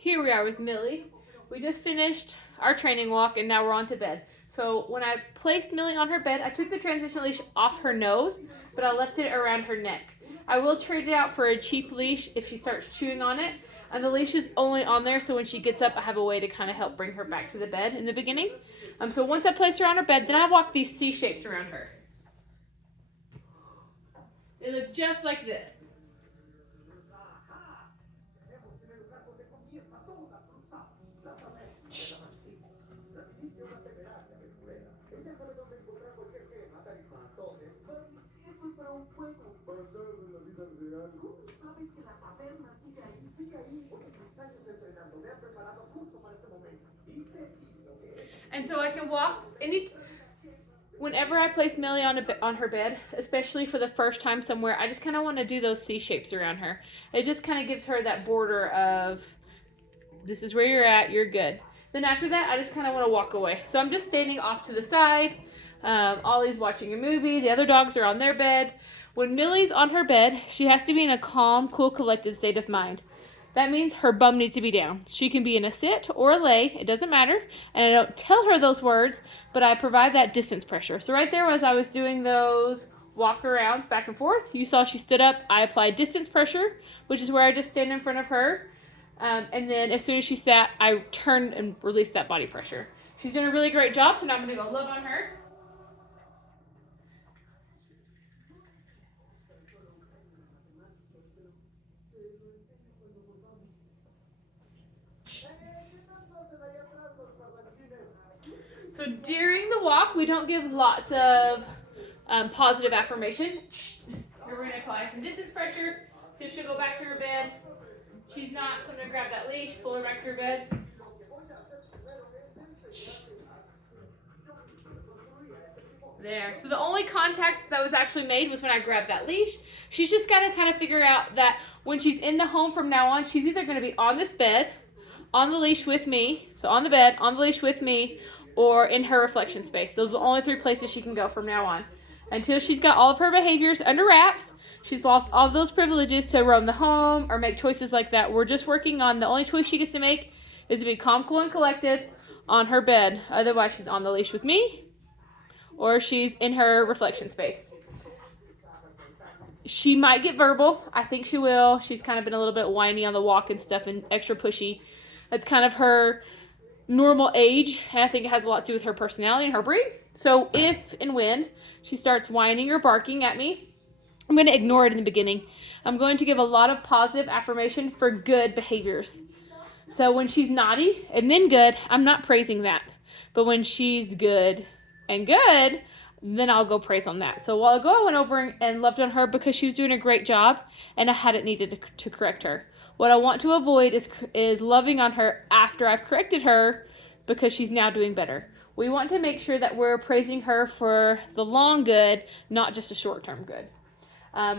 Here we are with Millie. We just finished our training walk and now we're on to bed. So when I placed Millie on her bed, I took the transition leash off her nose, but I left it around her neck. I will trade it out for a cheap leash if she starts chewing on it. And the leash is only on there so when she gets up, I have a way to kind of help bring her back to the bed in the beginning. So once I place her on her bed, then I walk these C shapes around her. They look just like this. And so I can walk whenever I place Millie on her bed, especially for the first time somewhere, I just kind of want to do those C shapes around her. It just kind of gives her that border of, this is where you're at, you're good. Then after that, I just kind of want to walk away. So I'm just standing off to the side. Ollie's watching a movie. The other dogs are on their bed. When Millie's on her bed, she has to be in a calm, cool, collected state of mind. That means her bum needs to be down. She can be in a sit or a lay. It doesn't matter. And I don't tell her those words, but I provide that distance pressure. So right there as I was doing those walk arounds back and forth, you saw she stood up. I applied distance pressure, which is where I just stand in front of her. And then as soon as she sat, I turned and released that body pressure. She's doing a really great job, so now I'm going to go love on her. So during the walk, we don't give lots of positive affirmation. We're going to apply some distance pressure, see if she'll go back to her bed. She's not, so I'm going to grab that leash, pull her back to her bed. There. So the only contact that was actually made was when I grabbed that leash. She's just got to kind of figure out that when she's in the home from now on, she's either going to be on this bed, on the leash with me, so on the bed, on the leash with me, or in her reflection space. Those are the only 3 places she can go from now on. Until she's got all of her behaviors under wraps, she's lost all of those privileges to roam the home or make choices like that. We're just working on the only choice she gets to make is to be calm, cool, and collected on her bed. Otherwise, she's on the leash with me or she's in her reflection space. She might get verbal. I think she will. She's kind of been a little bit whiny on the walk and stuff and extra pushy. That's kind of her normal age, and I think it has a lot to do with her personality and her breed. So if and when she starts whining or barking at me, I'm going to ignore it in the beginning. I'm going to give a lot of positive affirmation for good behaviors. So when she's naughty and then good, I'm not praising that. But when she's good and good, then I'll go praise on that. So while ago I went over and loved on her because she was doing a great job and I hadn't needed to correct her. What I want to avoid is loving on her after I've corrected her because she's now doing better. We want to make sure that we're praising her for the long good, not just a short-term good.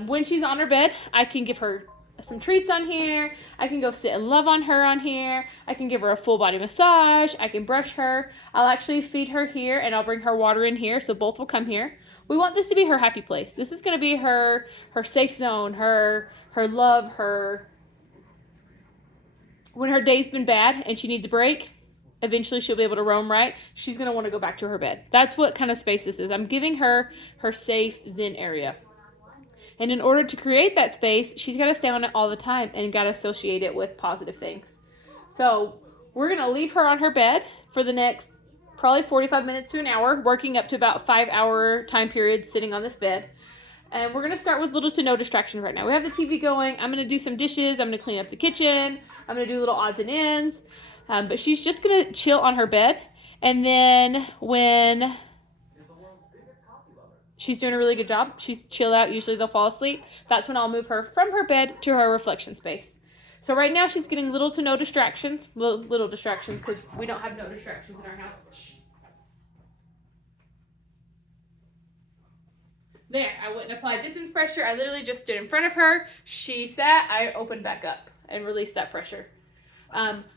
When she's on her bed, I can give her some treats on here. I can go sit and love on her on here. I can give her a full body massage. I can brush her. I'll actually feed her here and I'll bring her water in here, so both will come here. We want this to be her happy place. This is going to be her safe zone, her love, when her day's been bad and she needs a break, eventually she'll be able to roam right. She's going to want to go back to her bed. That's what kind of space this is. I'm giving her her safe zen area. And in order to create that space, she's got to stay on it all the time and got to associate it with positive things. So we're going to leave her on her bed for the next probably 45 minutes to an hour, working up to about 5-hour time period sitting on this bed. And we're going to start with little to no distractions right now. We have the TV going. I'm going to do some dishes. I'm going to clean up the kitchen. I'm going to do little odds and ends. But she's just going to chill on her bed. And then when she's doing a really good job, she's chill out. Usually they'll fall asleep. That's when I'll move her from her bed to her reflection space. So right now she's getting little to no distractions. Little distractions because we don't have no distractions in our house. There, I wouldn't apply distance pressure. I literally just stood in front of her. She sat, I opened back up and released that pressure.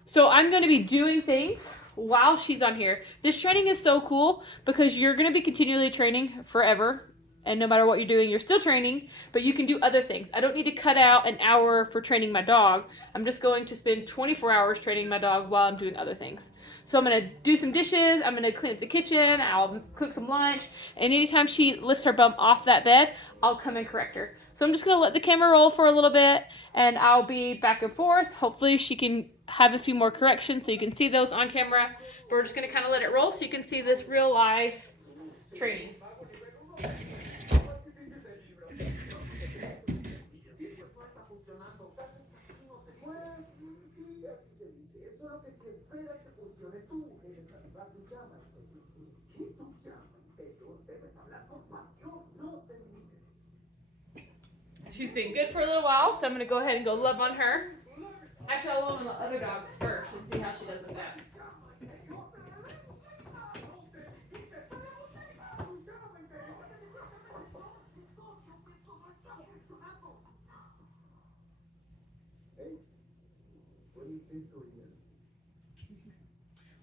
So I'm going to be doing things while she's on here. This training is so cool because you're going to be continually training forever and no matter what you're doing, you're still training, but you can do other things. I don't need to cut out an hour for training my dog. I'm just going to spend 24 hours training my dog while I'm doing other things. So I'm going to do some dishes, I'm going to clean up the kitchen, I'll cook some lunch, and anytime she lifts her bum off that bed, I'll come and correct her. So I'm just going to let the camera roll for a little bit, and I'll be back and forth. Hopefully she can have a few more corrections so you can see those on camera. But we're just going to kind of let it roll so you can see this real life training. She's been good for a little while, so I'm going to go ahead and go love on her. Actually, I'll love on the other dogs first and see how she does with that.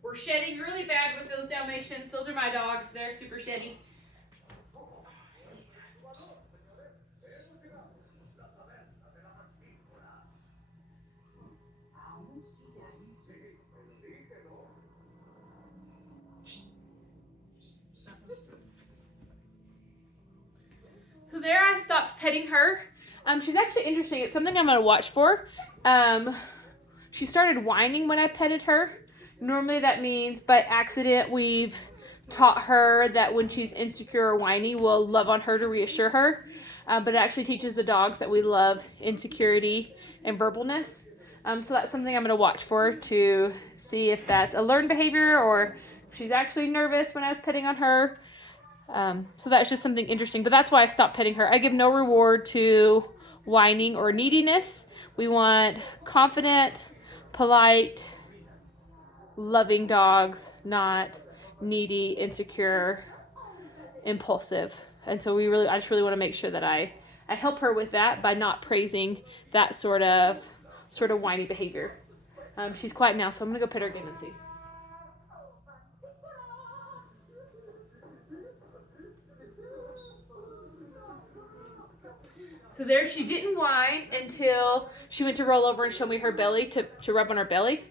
We're shedding really bad with those Dalmatians. Those are my dogs. They're super sheddy. So there I stopped petting her. She's actually interesting. It's something I'm going to watch for. She started whining when I petted her. Normally that means by accident we've taught her that when she's insecure or whiny, we'll love on her to reassure her. But it actually teaches the dogs that we love insecurity and verbalness. So that's something I'm going to watch for to see if that's a learned behavior or if she's actually nervous when I was petting on her. So that's just something interesting, but that's why I stopped petting her. I give no reward to whining or neediness. We want confident, polite, loving dogs, not needy, insecure, impulsive. And so I just really want to make sure that I help her with that by not praising that sort of whiny behavior. She's quiet now, so I'm gonna go pet her again and see. So there, she didn't whine until she went to roll over and show me her belly to rub on her belly.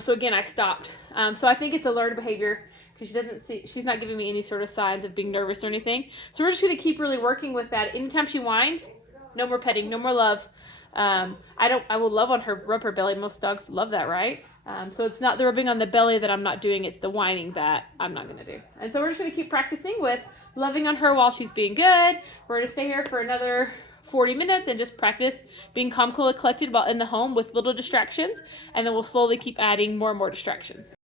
So again, I stopped. So I think it's a learned behavior because she's not giving me any sort of signs of being nervous or anything. So we're just going to keep really working with that. Anytime she whines, no more petting, no more love. I will love on her, rub her belly. Most dogs love that, right? So it's not the rubbing on the belly that I'm not doing, it's the whining that I'm not going to do. And so we're just going to keep practicing with loving on her while she's being good. We're going to stay here for another 40 minutes and just practice being calm, cool, and collected while in the home with little distractions, and then we'll slowly keep adding more and more distractions.